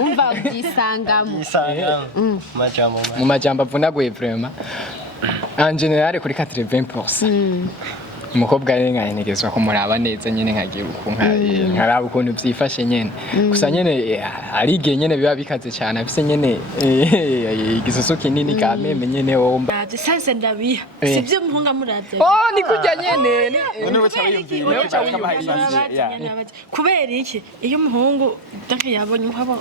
umva byisangamo mu majambo avunaguye vraiment en general kuri 80%. Umukobwa rero nkanegezwa kumuraba neza nyene nkagira nkaraba ukuntu byifashe nyene gusa nyene ari igihe nyene biba bikaze cyane afise nyene igisusu kinini ka meme nyene womba sasa ndabiha sivyo muhunga muravye ni kujya nyene none wacabiyumvira kubera iki iyo umuhungu dake yabonye nkabo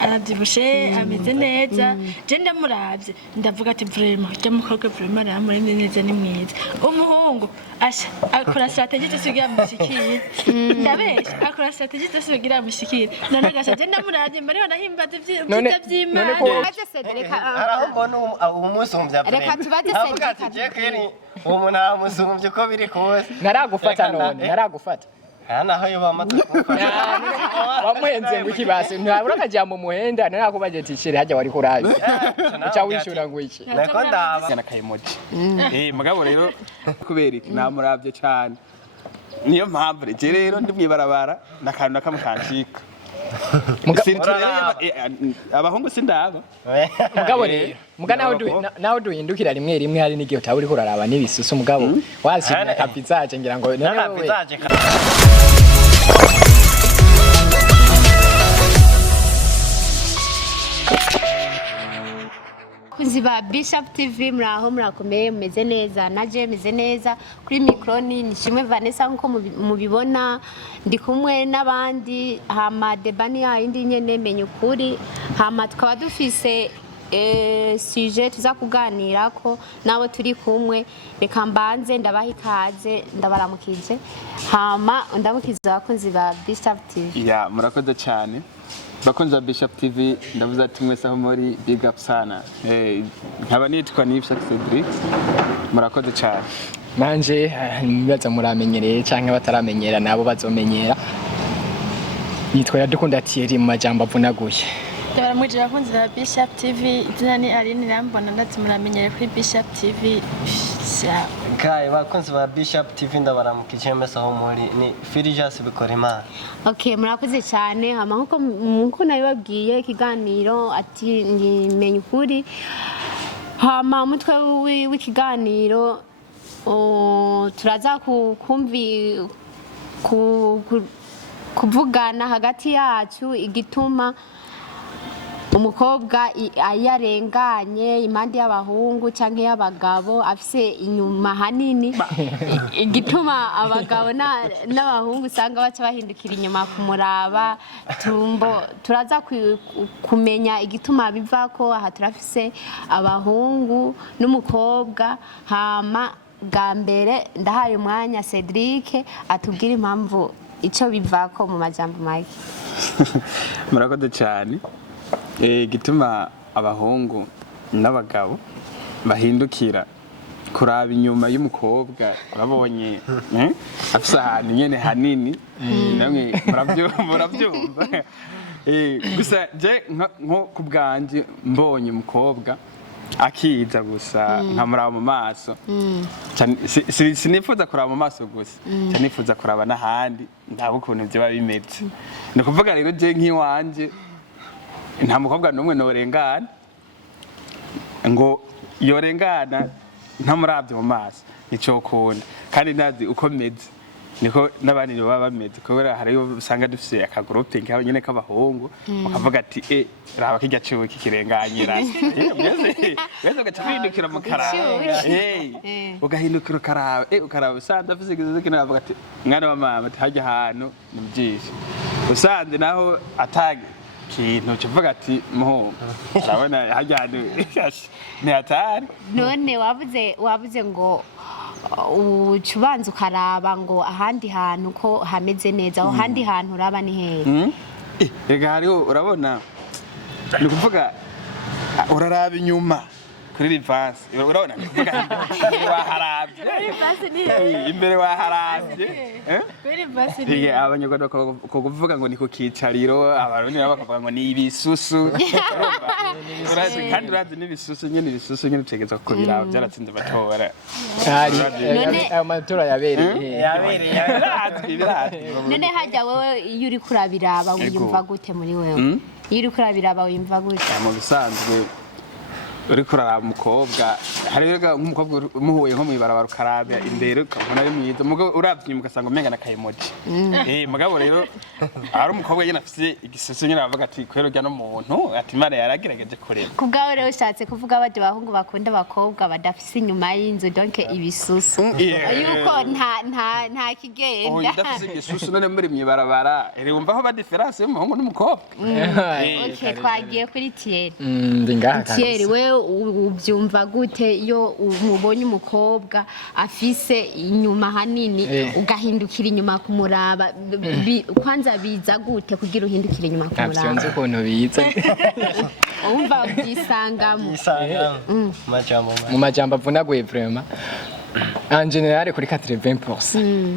arabyibushe ameze neza je ndamuravye ndavuga ati vraiment je mukobwa vraiment aramuremye neza ni mwiza umuhungu asha akora strategie tusigira mushikire ndabesha akora strategie tusigira mushikire none gasha je ndamuravye mbere banahimbaza vy'Imana aje Cedric arambona umusumvya reka tubaze Cedric umuntu amusumvye ko biri kose naragufata none naragufata naho yo bamaze kumufasha wamuhenze ngo ikibase ntabura akajambo muhenda narakubaje ati shire hajya wari kurabi uca wishura ngo iki nako ndaba yana kayemoji mugabo rero kubera iki namuravye cyane niyo mpamvu rero ndimwibarabara nakantu nakamukanshika abahungu sindaba mugabo rero nawe duhindukira rimwe rimwe hari n'igihe utaba uriko uraraba n'ibisusu mugabo wazimya kapizaje ngira ngo kapizaje kuziba Bishop TV muraho murakomeye mumeze neza naje meze neza kuri mikroni nishimwe Vanessa nko mubibona ndi kumwe n'abandi hama debani ya indi nyene menye ukuri hama tukaba dufise sujet tuza kuganira ko nabo turi kumwe reka mbanze ndabaha ikaze ndabaramukije hama ndamukiza abakunzi ba Bishop TV murakoze cyane bakunzi ba Bishop TV ndavuze ati mwese aho muri big up sana nkaba nitwa Nibishak Cedric murakoze cyane nanje nibaza muramenyereye canke bataramenyera nabo bazomenyera nitwa Dukunda Thierry mu majambo avunaguye ndabaramuje bakunzi ba Bishop TV izina ni Aline Rambona ndati muramenyere kuri Bishop TV kai bakunzi ba Bishop TV ndabaramukije mwese aho muri ni Firijas bikora imana okay murakoze cyane hama nkuko nabibabwiye ikiganiro ati ni menya ukuri hama mutwe w'ikiganiro turaza kuvugana hagati yacu igituma umukobwa ayarenganye impande y'abahungu canke y'abagabo afise inyuma hanini igituma abagabo n'abahungu usanga baca bahindukira inyuma kumuraba turaza kumenya igituma bivako aha turafise abahungu n'umukobwa hama bwa mbere ndahaye umwanya Cedric atubwira impamvu ico bivako mu majambo make murakoze cyane gituma abahungu n'abagabo bahindukira kuraba inyuma y'umukobwa urabonye afise ahantu nyene hanini namwe murabyumva gusa je nko kubwanje mbonye umukobwa akiza gusa nkamuraba mu maso sinifuza kuraba mu maso gusa nifuza kuraba n'ahandi ndaba ukuntu byo bimeze ni kuvuga rero je nk'iwanje nta mukobwa n'umwe norengana ngo yorengana ntamuravye mu maso nico kunda kandi nazi uko meze niko n'abandi baba bameze kubera hari yo usanga dufise akagroupe ngaho nyene k'abahungu bakavuga ati raba kijya ciwe kikirenganyira mwese ugahindukira mu karaba ugahindukira ukaraba ukaraba usanga afise ikibazo kinavuga ati mwana wa mama hajya ahantu ni byinshi usanze naho atage kintu kivuga ati muhu urabona hajyane ni hatari none wavuze ngo ucubanza ukaraba ngo ahandi hantu ko hameze neza aho handi hantu uraba ni hehe rega hariho urabona ni kuvuga uraraba inyuma kuri rivansi urabona kuvuga imbere waharavye imbere waharavye kuri basi Iye abanyarwanda ko kuvuga ngo ni ku kicariro abarundi nabo bakavuga ngo ni ibisusu urazi kandi urazi n'ibisusu nyene utegeza ko biraba byaratsinze batora ayo matora yabereye none hajya wowe iyo uri kurabiraba wiyumva gute muri wewe iyo uri kurabiraba wiyumva gute mu bisanzwe uri kurara umukobwa hari nk'umukobwa umuhuye nko mw'ibarabara ukarabya imbere ukabona ari mwiza mugabo uravye ugasanga umenga na kayemoji mugabo rero ari umukobwa nyene afise igisusu nyene bavuga ati kwero rya no muntu ati Imana yaragerageje kureba kubwawe rero ushatse kuvuga baje bahungu bakunda abakobwa badafise inyuma y'inzu donc ibisusu yuko nta kigenda udafise igisusu none muri mw'ibarabara wumva aho ba difference y'umuhungu n'umukobwa okay twagiye kuri Thierry ndi ngaha Thierry we ubyumva gute iyo umubonye umukobwa afise inyuma hanini ugahindukira inyuma kumuraba kwanza biza gute kugira uhindukira inyuma kumuraba ntavyonze ukuntu biza umva ubyisangamo mu majambo avunaguye vraiment en general kuri 80%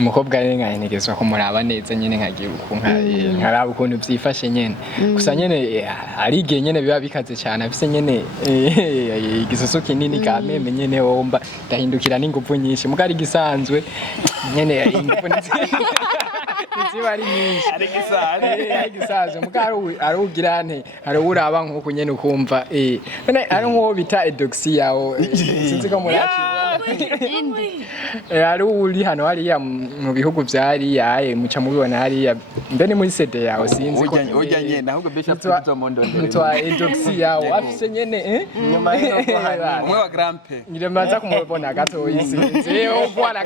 umukobwa rero nkahenegezwa kumuraba neza nyene nkagira nkaraba ukuntu vyifashe nyene gusa nyene ari igihe nyene biba bikaze cyane afise nyene igisusu kinini kameme nyene womba ndahindukira n'ingufu nyinshi mugari gisanzwe nyene ingufu ziba ari nyinshi ari gisanzwe mugari arugira nte ari uraba nkuko nyene ukumva ari nko bita edoxy yawo sinzi ko muraci ari uri hano hariya mu bihugu vyari muca mubibona hariya mbe ni muri CD yawe sinzi ko ujya nyene ahubwo besha tuzo mondondere twa edoxy yawe afise nyene nyuma y'uko umwe wa grampe ngiremaza kumubona gato isinzi voilà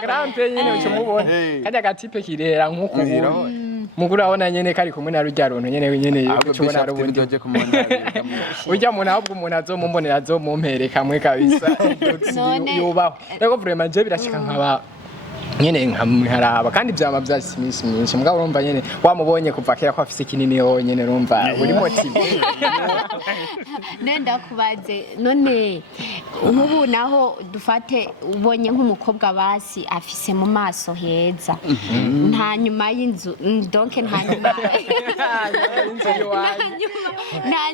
grampe nyene uca mubona kandi agatipe kirera nkuko mugura abona nyene kari kumwe na rujya runtu nyene ucubona ari ubundi ujya muntu ahubwo umuntu azomumbonera azomumpereka kamwe kabisa yubaho rego vraiment je birashika nkaba nyene nkaraba kandi vyama vyasi iminsi myinshi mugabo urumva nyene wamubonye kuva kera ko afise kinini yonyene urumva uri motive nenda kubaze none ubu naho dufate ubonye nk'umukobwa basi afise mu maso heza nta nyuma y'inzu donc nta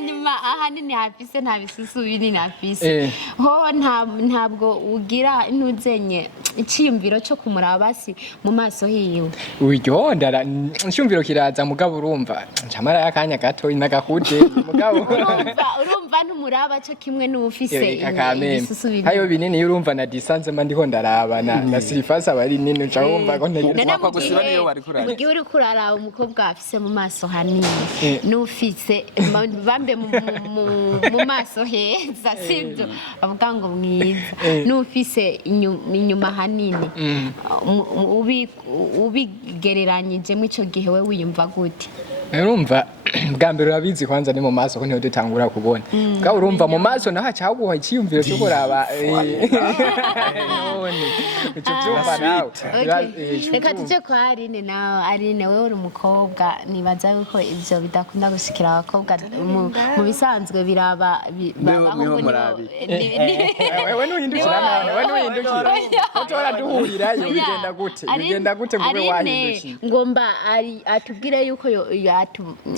nyuma ahanini hafise nta bisusu binini hafise ho ntabwo ugira intuzenye iciyumviro cyo kumuraba basi mu maso hiwe uryo ndara nshumviro kiraza mugabo urumva ncamara yakanya gato inagakuje mugabo urumva ntumuraba cyo kimwe n'ufise ibisusu binini hayo binini urumva na distance mba ndiko ndaraba na surface abari nini uca wumva ko ntegerezwa kwa gusiba niyo wari kurara mugihe uri kurara umukobwa afise mu maso hanini n'ufise bambe mu maso heza sivyo bavuga ngo mwiza n'ufise inyuma hanini ubigereranyije mu ico gihe we wiyumva gute urumva bwa mbere urabizi kwanza ni mu maso ko niho dutangura kubona bwa urumva mu maso naho hacaguha icyiyumviro cyo kuraba none icyo byumva nawe reka tuje kwa Aline nawe Aline wewe uri umukobwa nibaza yuko ivyo bidakunda gushikira abakobwa mu bisanzwe biraba wewe nuhindukira nawe wewe nuhindukira utora duhurirayo bigenda gute mube wahindukiye ngomba atubwire yuko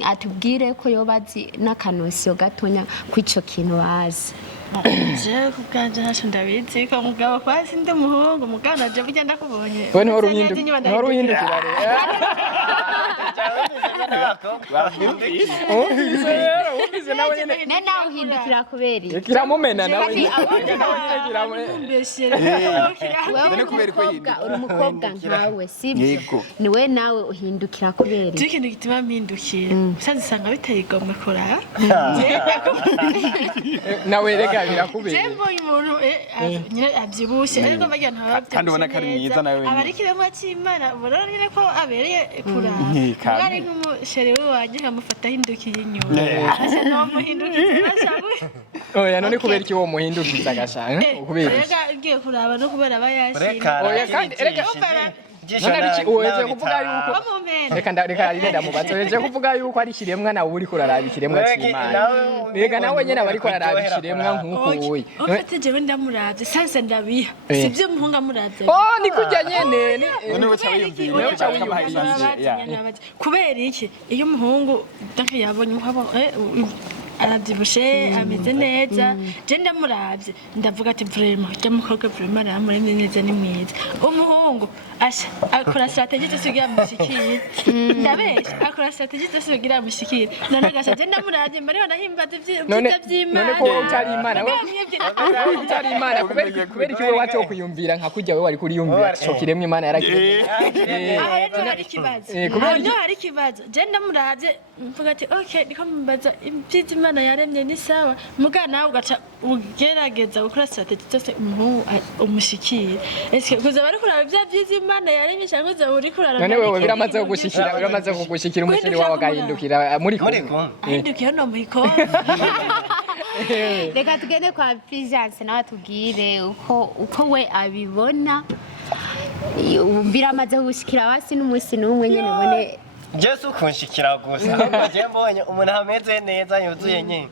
atubwire ko yobazi n'akanosiyo gatonya kw'ico kintu bazi je kubwanje ntaco ndabizi ko mugabo kwasi ndi umuhungu mugana je burya ndakubonye we ntihora uhindukira rero wumvise nawe nyene nena uhindukira kubera kiramumena nawe uri umukobwa nkawe sibyo ni we nawe uhindukira kubera ikintu gituma mpindukira usanze usanga biteye igomwe kurara nawe rega birakubera mbonye umuntu nyine abyibushe ariko bagira ntababye kandi ubona ko ari mwiza nawe abarikiremo cy'Imana ubona nyine ko abereye kurara ari nk'umusheri we wanjye nkamufata ahindukiye inyuma no muhindukiza oya none kubera iki wo muhindukiza agashaka kubera rega ugiye kuraba no kubera bayashimye oya kandi rega ijisho none nabi- uweze nabi kuvuga bitara. yuko Ko mu mpera. reka reka mubazo uweze kuvuga yuko ari ikiremwa nawe uri kuraraba ikiremwa Wewe cy'Imana nawe reka nawe nyene bari kuraraba kuryohera ikiremwa kuraba. nk'uko wowe ufite jewe ndamuravye sanse ndabiha Eh. sivyo umuhungu amuravye oh ni kurya nyene none uca wiyumvira Wewe uca ukabaha wiyumvira. inzira kubera iki iyo umuhungu dafi yabonye aravyibushe ameze neza je ndamuravye ndavuga ati vraiment ujya mukobwa vraiment aramuremye neza ni mwiza umuhungu asha akora strategie zose kugira amushikire ndabesha akora strategie zose kugira amushikire none agasha je ndamuravye mbariho nahimbaza none ivyiza vy'Imana none ko wowe utari imana wowe utari imana kubera iki wowe wato kuyumvira nka kurya wowe wari kuriyumvira cyo kiremwa imana yaragiye aha rero hari ikibazo kubera aha hari ikibazo je ndamuravye mvuga ati okay niko mbaza ivyiza Imana yaremye ni sawa muga nawe ugaca ugerageza gukora strategie zose umuhungu umushikire eske kuza bari kuraba ivya vyiza Imana yaremye cyangwa uza uri kurara none wewe biramaze kugushikira umusheri wawe agahindukira muri kumwe ahindukira no muhiko reka tugende kwa Fulgence nawe atubwire uko we abibona biramaze kugushikira basi n'umunsi n'umwe nyene bone Jesu kunshikira gusa ahubwo je mbonye umuntu ameze neza yuzuye nyine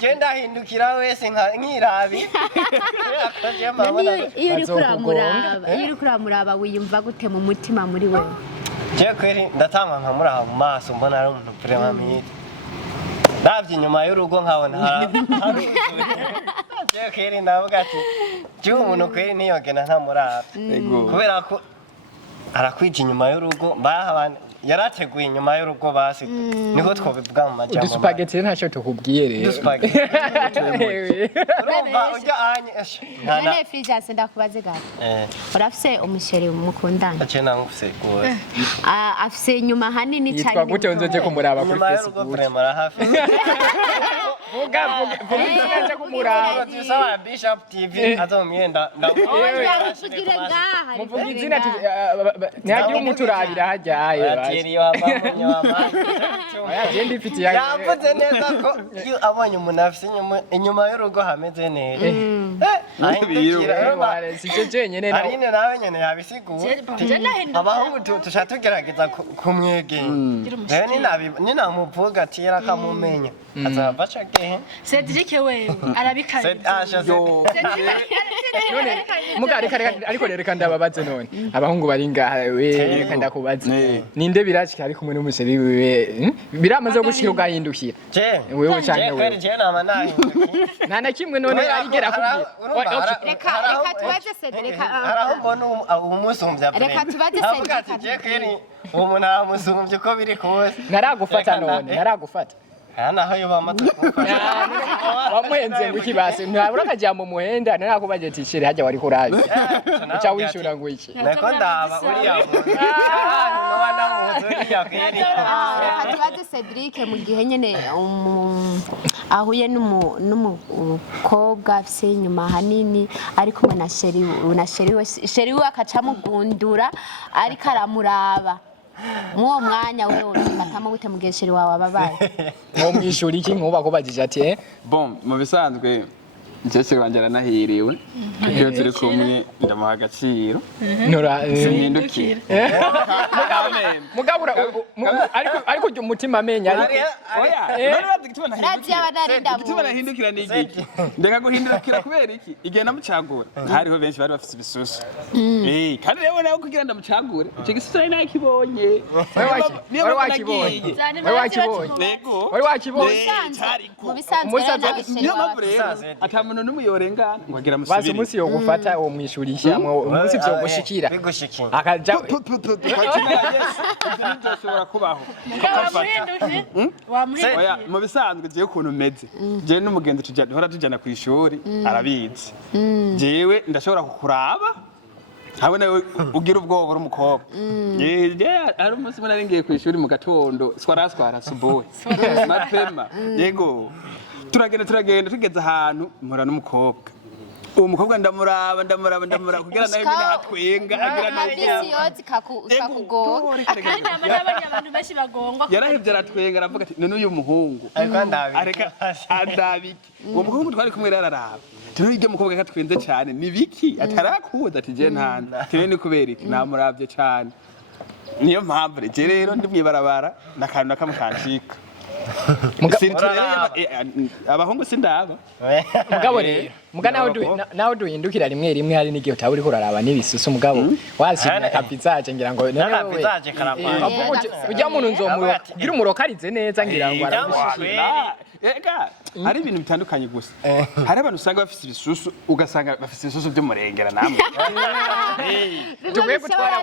je ndahindukira wese nkirabi iyo uri kuramuraba wiyumva gute mu mutima muri wewe je kweri ndatangwa nkamuraha mu maso mbona ari umuntu vraiment mwiza ndavye inyuma y'urugo nkabona je kweri ndavuga ati je umuntu kweri ntiyogena ntamuraba kubera ko arakwija inyuma y'urugo bahabana yarateguye inyuma y'urugo basi niko twobivuga mu majambo uduspaghetti ntacyo tukubwiye rero uduspaghetti urumva ujya anye none Fulgence ndakubaze gato urafise umusheri mukundana ace namufise gose afise inyuma hanini cyane yitwa gute nzoje kumuraba kuri inyuma y'urugo Facebook vraiment arahafi vuga nzoje kumuraba Tuzisaba Bishop TV azomyenda ndakuvugire ngaha muvuga izina ntihagira umuturabira hajyaye Atiriyo abamwe aya je ndifitiye yavuze neza ko iyo abonye umuntu afise inyuma y'urugo hameze neza ahindukira sije jenyene Aline nawe nyene yabisiguye abahungu tusha tugerageza kumwegera rero ninamuvuga ati yarakamumenya azabasha gehe Cedric wewe arabikaye none muga ariko reka ndababaze none abahungu bari ngaha we reka ndakubaze ninde birashika ari kumwe n'umuseri wiwe biramaze gushika ugahindukira wewe cyane wewe je nama nahindukiye nta na kimwe none arigera kubwira reka tubaze Cedric araho mbona umusumbya reka tubaze avuga ati je kweri uwo muntu aramusumbye uko biri kose naragufata none naragufata naho yo bamaze kumufasha wamuhenze ngo ikibase ntabura akajambo muhenda narakubaje ati shire hajya wari kurabi uca wishura ngo iki nako ndaba uriya muntu no wanamuzi uriya kweri reka tubaze Cedric mu gihe nyene ahuye n'umukobwa afise inyuma hanini ari kumwe na sheri we akacamugundura ariko aramuraba muwo mwanya wewe ufatamo gute mugesheri wawe ababaye ngo mwishuri iki nkuba kubajije ati bon mu bisanzwe Jesse wanje aranahiriwe iyo turi kumwe ndamuha agaciro simpindukira mugabura ariko ujya umutima menya igituma nahindukira ni igiki ndeka guhindukira kubera iki igihe namucagura hariho benshi bari bafite ibisusu kandi rero nawe kugira ndamucagure icyo gisusu nari nakibonye wari wakibonye wari wakibonye mu bisanzwe niyo mpamvu rero atamuntu n'umwe yorengana ngo agira musubire basi umunsi yo gufata uwo mwishurisha umunsi byo gushikira akaja ntibyashobora kubaho mu bisanzwe jewe ukuntu meze jewe n'umugenzi duhora tujyana ku ishuri arabizi jewe ndashobora kukuraba habe nawe ugira ubwoba uri umukobwa hari umunsi umwe nari ngiye ku ishuri mu gatondo swaraswara subuhi mapema yego turagenda tugeze ahantu mpura n'umukobwa uwo mukobwa ndamuraba kugira nawe nyine atwenga agira yarahevye aratwenga aravuga ati none uyu muhungu areka andabike uwo muhungu twari kumwe rero araraba turi iryo mukobwa katwenze cyane ni biki atarakuza ati je ntanda tiwe ni kubera iki namuravye cyane niyo mpamvu je rero ndi mwibarabara nakantu nakamukanshika abahungu sindaba mugabo rero muga nawe duhindukira rimwe rimwe hari n'igihe utaba uriko uraraba n'ibisusu mugabo washimye akapizaje ngira ngo akapizaje karapanga ujya muntu nzomuro kugira umurokarize neza ngira ngo ega hari ibintu bitandukanye gusa hari abantu usanga bafite ibisusu ugasanga bafite ibisusu by'umurengera namwe tugiye gutwara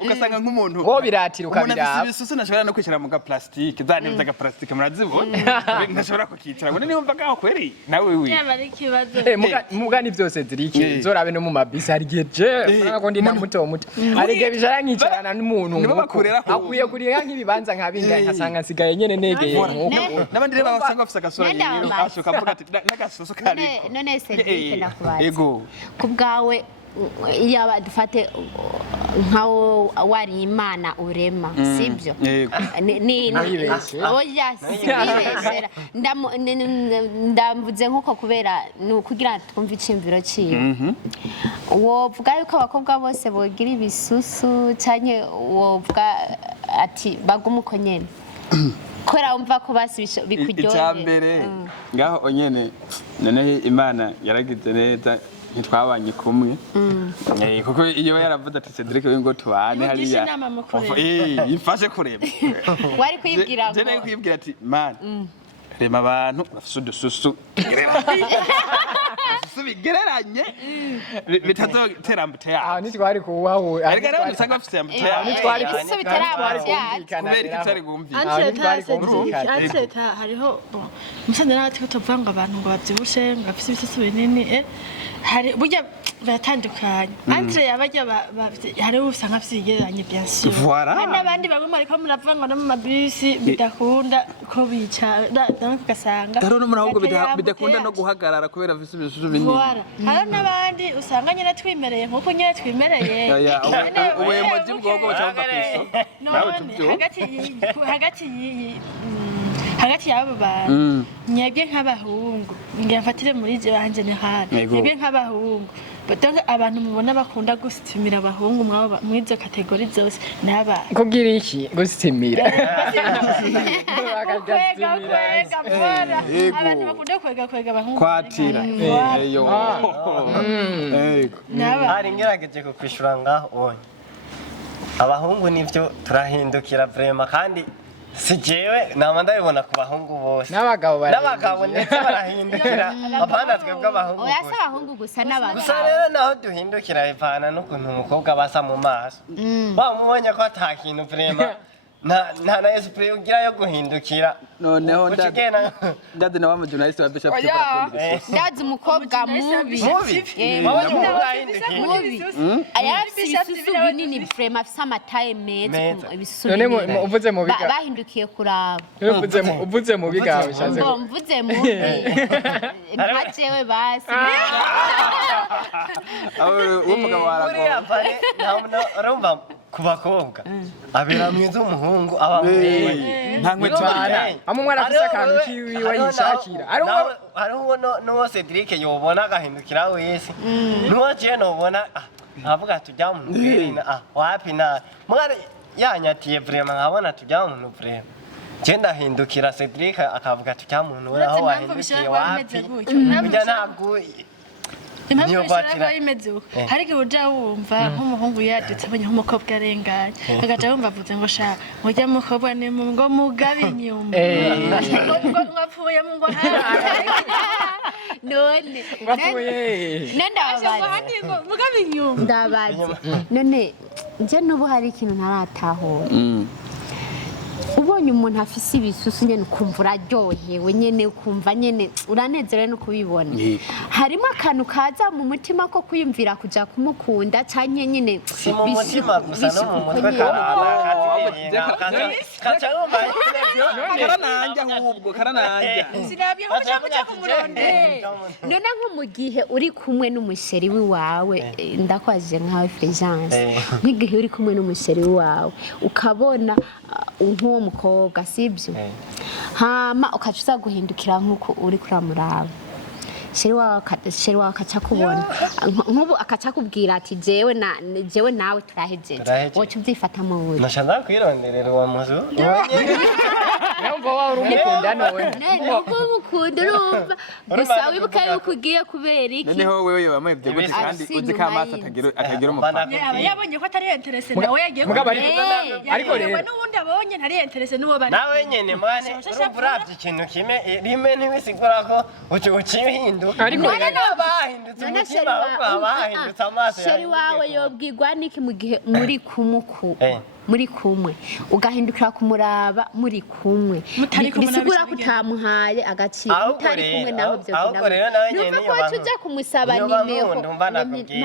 ugasanga nk'umuntu wo biratira umuntu ukabiraba afite ibisusu ntashobora no kwicara mu gaplastike za ntebe z'agaplastike murazibona ntashobora kukicara ngo niyo mvaga aho kwereye nawe wiwe yaba ari ikibazo muga ni byose ziriki zorabe no mu mabisi hari gihe je nako ndi na muto hari gihe bijara nkicarana n'umuntu akwiye kuriya nk'ibibanza nkabinga nkasanga nsigaye nyene negeye n'abandi rero basanga bafite agasore ashoka avuga ati n'agasoso kari none Cedric nakubaza ku bwawe yaba dufate nkawo wari imana urema sibyo ni oya sibeshera ndamvuze nkuko kubera kugira twumve icimviro ciwe wovuga yuko abakobwa bose bogira ibisusu canke wovuga ati bagumuko nyene kora umva ko basi bikuryoheye icyambere ngaho nyene none imana yaragize neza ntitwabanye kumwe kuko iyo yaravuze ati Cedric we ngo tubane hariya yifashe kureba wari kuyibwira ngo je kuyibwira ati man rema abantu bafite udususu bigereranye bitazotera ambuteye nitwari kuwaho ariko rero usanga bafite ambuteye nitwari kubera kitari gumvikana anseta hariho musanze n'abati kutuvuga ngo abantu ngo bavyibushe ngo bafite ibisusu binini hari burya batandukanye entre abajya hari usanga vyigeranye bien sûr n'abandi bagomba ariko muravuga ngo no mu mabisi bidakunda ko bica donc ugasanga rero no murahubwo bidakunda no guhagarara kubera visi ibisusu binini hari n'abandi usanga nyene twimereye nkuko nyene twimereye ubuye moji bwogo cyangwa kwiso nawe tubyo hagati y'abo bantu nyebwe nk'abahungu ngira mfatire muri je banje ni hano nyebwe nk'abahungu donc abantu mubona bakunda gusitimira abahungu mwabo mwizo kategori zose naba kugira iki gusitimira kwega mbora abantu bakunda kwega abahungu kwatira eyo naba hari ngerageje kukwishura ngaho onye abahungu nivyo turahindukira vraiment kandi si jewe nama ndabibona ku bahungu bose n'abagabo ndetse barahindukira apana twebwe abahungu oya si abahungu gusa n'abagabo gusa rero naho duhindukira ivana n'ukuntu umukobwa basa mu maso bamubonye ko ata kintu vraiment na esprit ugira yo guhindukira noneho ndade na wa journalist wa Bishop ndazi umukobwa mubi ayafise ibisusu binini vraiment afise amataye meza ibisusu none uvuze mu biga bahindukiye kuraba uvuze mu biga bishaze mvuze mubi ntajewe basi uwo mugabo warago urumva ku bakobwa abera mwiza umuhungu aba nta nkweto amumwe arafise akantu kiwiwe yishakira hariho n'uwo Cedric yobona agahindukira wese n'uwo je nobona avuga tujya mu ngerina wapi na mwari yanyatiye vraiment nkabona tujya mu vraiment je ndahindukira Cedric akavuga tujya mu nura aho wahindukiye wapi kujya ntabwo impamvu bishaka imeze uko hari igihe uja wumva nk'umuhungu yadutse abonye nk'umukobwa arenganye agaca wumva avuze ngo sha mujya mukobwa ni ngo mugabe inyuma ngo mwapfuye ngo none ndababaza mugabe inyuma ndabaza none nje n'ubu hari ikintu ntaratahura ubonye umuntu afise ibisusu nyene ukumva uraryohewe nyene ukumva nyene uranezerewe no kubibona harimo akantu kaza mu mutima ko kwiyumvira kuja kumukunda canke nyene mu mutima gusa no mu mutwe karananja sinabye ko cyangwa kumurondera none nko mu gihe uri kumwe n'umusheri wawe ndakwajije nkawe Fulgence nk'igihe uri kumwe n'umusheri wawe ukabona nk'uwo mukobwa sibyo hama ukacuza guhindukira nk'uko uri kuramuraba sheri wawe akaca kubona nk'ubu akaca kubwira ati jewe nawe turahejeje woca ubyifata mu buri nashaka kwironderera uwo muzu Yumva wa urumukunda none. nuko umukunda urumva gusa wibuka yuko ugiye kubera iki noneho wewe wamwebye gute kandi uzi ko amaso atagira umupaka aba yabonye ko atari interese nawe yagiye Mugabo ariko rero n'ubundi abonye ntari interese n'uwo bari nawe nyene mwane urumva uravye ikintu kimwe rimwe ntibisigura ko ucihinduka ariko bahindutse umutima ahubwo bahindutse amaso sheri wawe yobwirwa niki mu gihe muri kumuku muri kumwe ugahindukira kumuraba muri kumwe bisigura ko utamuhaye agaciro utari kumwe naho byo nuko ko uja kumusaba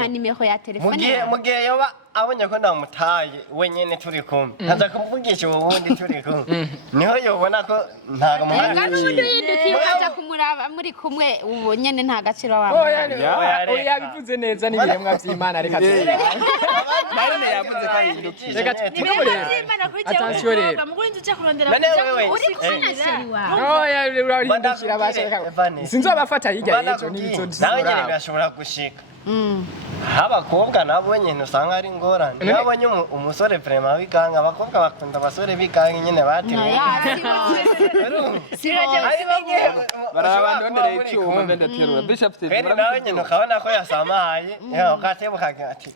nimero ya telefone mu gihe yoba abonye ko ndamutaye wenyene turi kumwe ntaza kuvugisha ubundi turi kumwe niho yobona ko ntago muhaye yindukiye ukaja kumuraba muri kumwe ubu nyene nta gaciro wawe oya bivuze neza n'ibiremwa by'Imana reka Marine yavuze ko ahindukiye reka attention rero uri kumwe sheri wawe oya urahindukira bashaka sinzobafata hirya y'ejo n'ibizo nawe nyene birashobora gushika abakobwa nabo nyene usanga ari ngorane nabonye umusore vraiment w'iganga abakobwa bakunda abasore b'iganga nyene batewe barabandondereye icyuma ndaterura Bishop Steve nawe nyene ukabona ko yasamaye ukatebukaga ati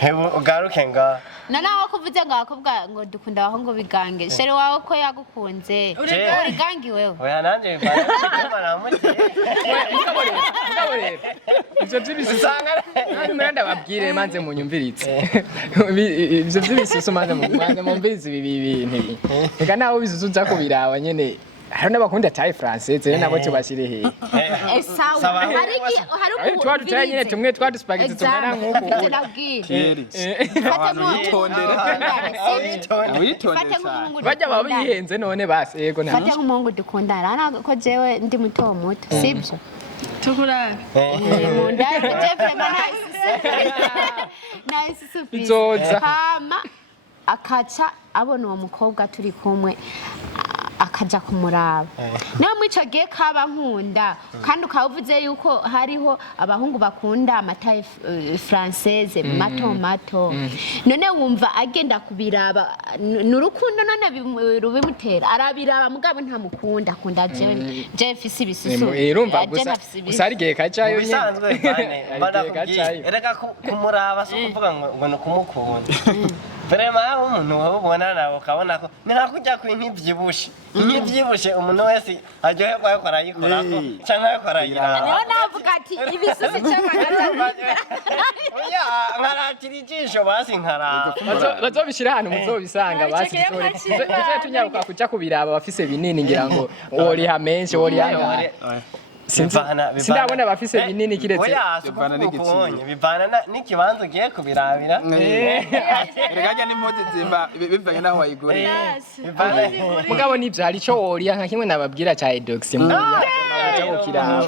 hebu ugaruke nga naho kuvuze ngo abakobwa ngo dukunda abahungu bigange sheri wawe ko yagukunze urigangi wewe oya nanje bivana namugiye ivyo by'ibisusu mwenda babwire manze munyumviritse ivyo by'ibisusu manze mumvirize ibi bintu reka naho bisusu uza kubirawa nyene hari n'abakunda taille française rero nabo tubashire he sawa hari twari tutaye nyene tumwe twari spaghetti tumera nk'uko keri abantu witondera cyane bajya baba bihenze none base yego nta fate nk'umuhungu dukundana ko jewe ndi muto muto sibyo tukurabe munda jewe nice Izoza. hama akaca abona uwo mukobwa turi kumwe akaja kumuraba nawe mwico gihe kaba nkunda kandi ukavuze yuko hariho abahungu bakunda amataye française mato none wumva agenda kubiraba nurukundo none rubimutera arabiraba mugabo ntamukunda akunda je fisi bisusu irumva gusa ari gihe kacayo nyene bisanzwe bane badakubwiye ereka kumuraba so kuvuga ngo no kumukunda vraiment umuntu wabona nawe ukabona ko ntakujya ku intivyibushe intivyibushe umuntu wese aryoherwa yo korayikorako cyangwa yo korayira niho navuga ati ibisusu cyangwa oya nkaratira ijisho basi nkaraba bazobishira ahantu muzobisanga basi tuje tunyaruka kuja kubiraba bafise binini ngira ngo woriha menshi woriha sindabona abafise binini kiretse bivana n'igitsina bivana n'ikibanza ugiye kubirabira regajya n'impuzu zimba bivanye naho wayiguriye mugabo nivyari ico woriha nka kimwe nababwira ca edox muriya kiraba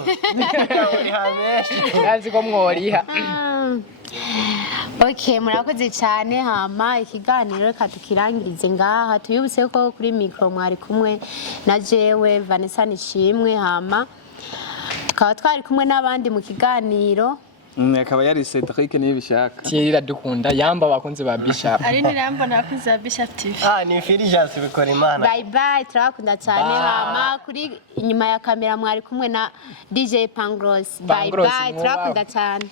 ngazi ko mworiha Okay, murakoze cyane hama ikiganiro reka tukirangirize ngaha tuyubuse ko kuri micro mwari kumwe na jewe Vanessa Nishimwe hama tukaba twari kumwe n'abandi mu kiganiro akaba yari Cedric nibishaka Thierry dukunda yamba bakunze ba Bishop ari nirambo nakuza Bishop TV ni Filias bikora imana bye bye turakunda cyane hama kuri inyuma ya kamera mwari kumwe na DJ Pangros bye bye turakunda cyane